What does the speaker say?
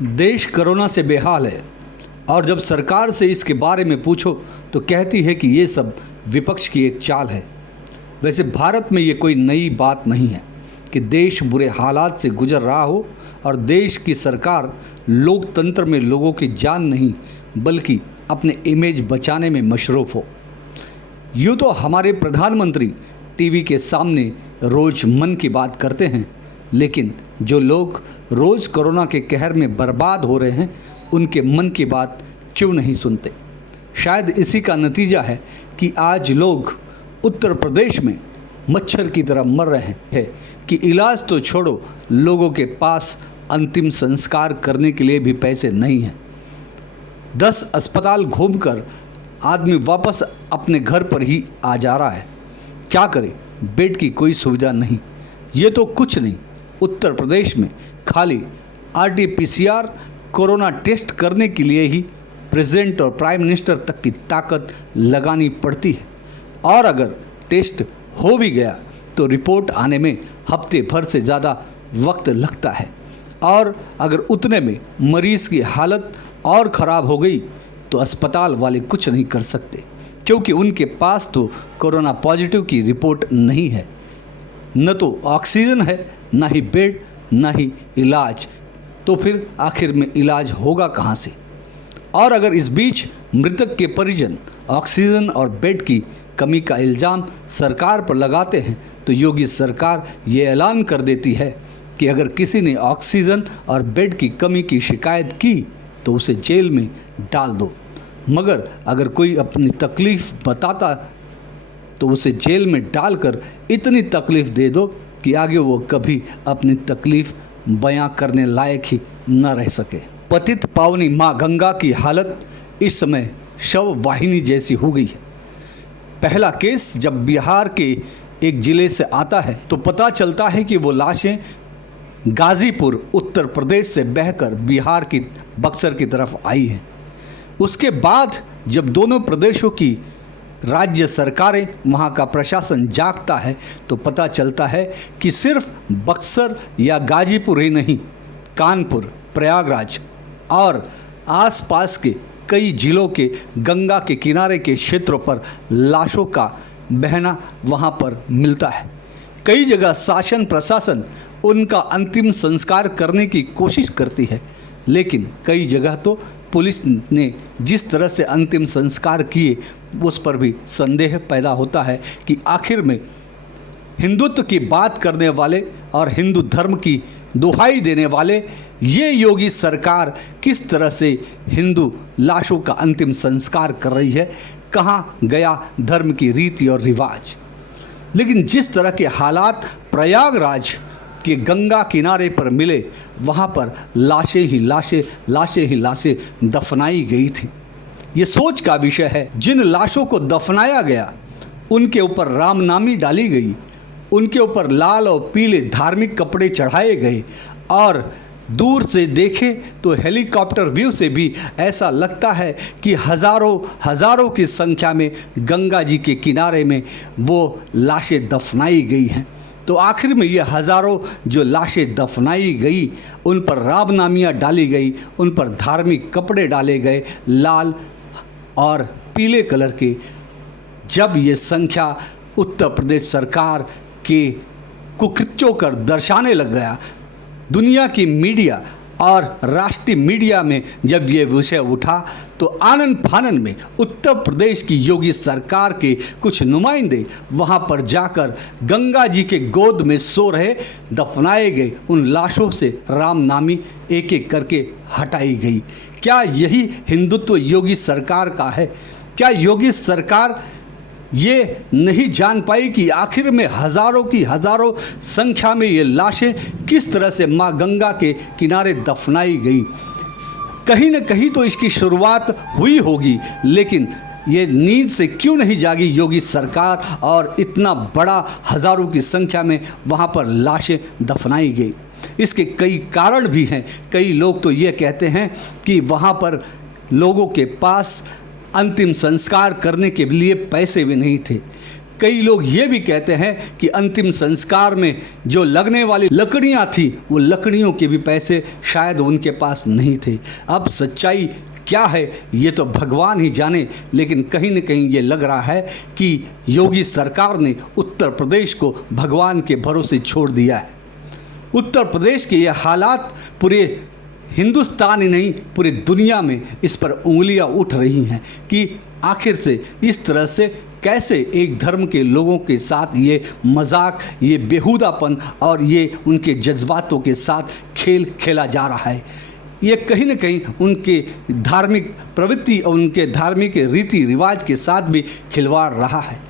देश कोरोना से बेहाल है और जब सरकार से इसके बारे में पूछो तो कहती है कि ये सब विपक्ष की एक चाल है। वैसे भारत में ये कोई नई बात नहीं है कि देश बुरे हालात से गुजर रहा हो और देश की सरकार लोकतंत्र में लोगों की जान नहीं बल्कि अपने इमेज बचाने में मशरूफ़ हो। यूँ तो हमारे प्रधानमंत्री टीवी के सामने रोज़ मन की बात करते हैं, लेकिन जो लोग रोज़ कोरोना के कहर में बर्बाद हो रहे हैं उनके मन की बात क्यों नहीं सुनते। शायद इसी का नतीजा है कि आज लोग उत्तर प्रदेश में मच्छर की तरह मर रहे हैं कि इलाज तो छोड़ो, लोगों के पास अंतिम संस्कार करने के लिए भी पैसे नहीं हैं। 10 अस्पताल घूमकर आदमी वापस अपने घर पर ही आ जा रहा है। क्या करे, बेड की कोई सुविधा नहीं। ये तो कुछ नहीं, उत्तर प्रदेश में खाली RT-PCR कोरोना टेस्ट करने के लिए ही प्रेसिडेंट और प्राइम मिनिस्टर तक की ताकत लगानी पड़ती है, और अगर टेस्ट हो भी गया तो रिपोर्ट आने में हफ्ते भर से ज़्यादा वक्त लगता है, और अगर उतने में मरीज़ की हालत और ख़राब हो गई तो अस्पताल वाले कुछ नहीं कर सकते, क्योंकि उनके पास तो कोरोना पॉजिटिव की रिपोर्ट नहीं है। न तो ऑक्सीजन है, ना ही बेड, ना ही इलाज। तो फिर आखिर में इलाज होगा कहाँ से? और अगर इस बीच मृतक के परिजन ऑक्सीजन और बेड की कमी का इल्ज़ाम सरकार पर लगाते हैं तो योगी सरकार ये ऐलान कर देती है कि अगर किसी ने ऑक्सीजन और बेड की कमी की शिकायत की तो उसे जेल में डाल दो, मगर अगर कोई अपनी तकलीफ़ बताता तो उसे जेल में डालकर इतनी तकलीफ़ दे दो कि आगे वो कभी अपनी तकलीफ़ बयां करने लायक ही न रह सके। पतित पावनी माँ गंगा की हालत इस समय शव वाहिनी जैसी हो गई है। पहला केस जब बिहार के एक ज़िले से आता है तो पता चलता है कि वो लाशें गाज़ीपुर उत्तर प्रदेश से बहकर बिहार की बक्सर की तरफ आई हैं। उसके बाद जब दोनों प्रदेशों की राज्य सरकारें, वहाँ का प्रशासन जागता है तो पता चलता है कि सिर्फ बक्सर या गाजीपुर ही नहीं, कानपुर, प्रयागराज और आसपास के कई जिलों के गंगा के किनारे के क्षेत्रों पर लाशों का बहना वहाँ पर मिलता है। कई जगह शासन प्रशासन उनका अंतिम संस्कार करने की कोशिश करती है, लेकिन कई जगह तो पुलिस ने जिस तरह से अंतिम संस्कार किए उस पर भी संदेह पैदा होता है कि आखिर में हिंदुत्व की बात करने वाले और हिंदू धर्म की दुहाई देने वाले ये योगी सरकार किस तरह से हिंदू लाशों का अंतिम संस्कार कर रही है। कहाँ गया धर्म की रीति और रिवाज। लेकिन जिस तरह के हालात प्रयागराज के गंगा किनारे पर मिले, वहाँ पर लाशें ही लाशें दफनाई गई थी। ये सोच का विषय है। जिन लाशों को दफनाया गया उनके ऊपर रामनामी डाली गई, उनके ऊपर लाल और पीले धार्मिक कपड़े चढ़ाए गए, और दूर से देखें तो हेलीकॉप्टर व्यू से भी ऐसा लगता है कि हज़ारों की संख्या में गंगा जी के किनारे में वो लाशें दफनाई गई हैं। तो आखिर में ये हज़ारों जो लाशें दफनाई गई उन पर रामनामियाँ डाली गई, उन पर धार्मिक कपड़े डाले गए लाल और पीले कलर के। जब ये संख्या उत्तर प्रदेश सरकार के कुकृत्यों कर दर्शाने लग गया, दुनिया की मीडिया और राष्ट्रीय मीडिया में जब ये विषय उठा तो आनन फानन में उत्तर प्रदेश की योगी सरकार के कुछ नुमाइंदे वहाँ पर जाकर गंगा जी के गोद में सो रहे दफनाए गए उन लाशों से रामनामी एक एक करके हटाई गई। क्या यही हिंदुत्व योगी सरकार का है? क्या योगी सरकार ये नहीं जान पाई कि आखिर में हज़ारों संख्या में ये लाशें किस तरह से माँ गंगा के किनारे दफनाई गई? कहीं न कहीं तो इसकी शुरुआत हुई होगी, लेकिन ये नींद से क्यों नहीं जागी योगी सरकार और इतना बड़ा हज़ारों की संख्या में वहाँ पर लाशें दफनाई गई? इसके कई कारण भी हैं। कई लोग तो ये कहते हैं कि वहाँ पर लोगों के पास अंतिम संस्कार करने के लिए पैसे भी नहीं थे। कई लोग ये भी कहते हैं कि अंतिम संस्कार में जो लगने वाली लकड़ियां थी वो लकड़ियों के भी पैसे शायद उनके पास नहीं थे। अब सच्चाई क्या है ये तो भगवान ही जाने, लेकिन कहीं न कहीं ये लग रहा है कि योगी सरकार ने उत्तर प्रदेश को भगवान के भरोसे छोड़ दिया है। उत्तर प्रदेश के ये हालात पूरे हिंदुस्तान ही नहीं पूरी दुनिया में इस पर उंगलियां उठ रही हैं कि आखिर से इस तरह से कैसे एक धर्म के लोगों के साथ ये मजाक, ये बेहुदापन और ये उनके जज्बातों के साथ खेल खेला जा रहा है। ये कहीं न कहीं उनके धार्मिक प्रवृत्ति और उनके धार्मिक रीति रिवाज के साथ भी खिलवाड़ रहा है।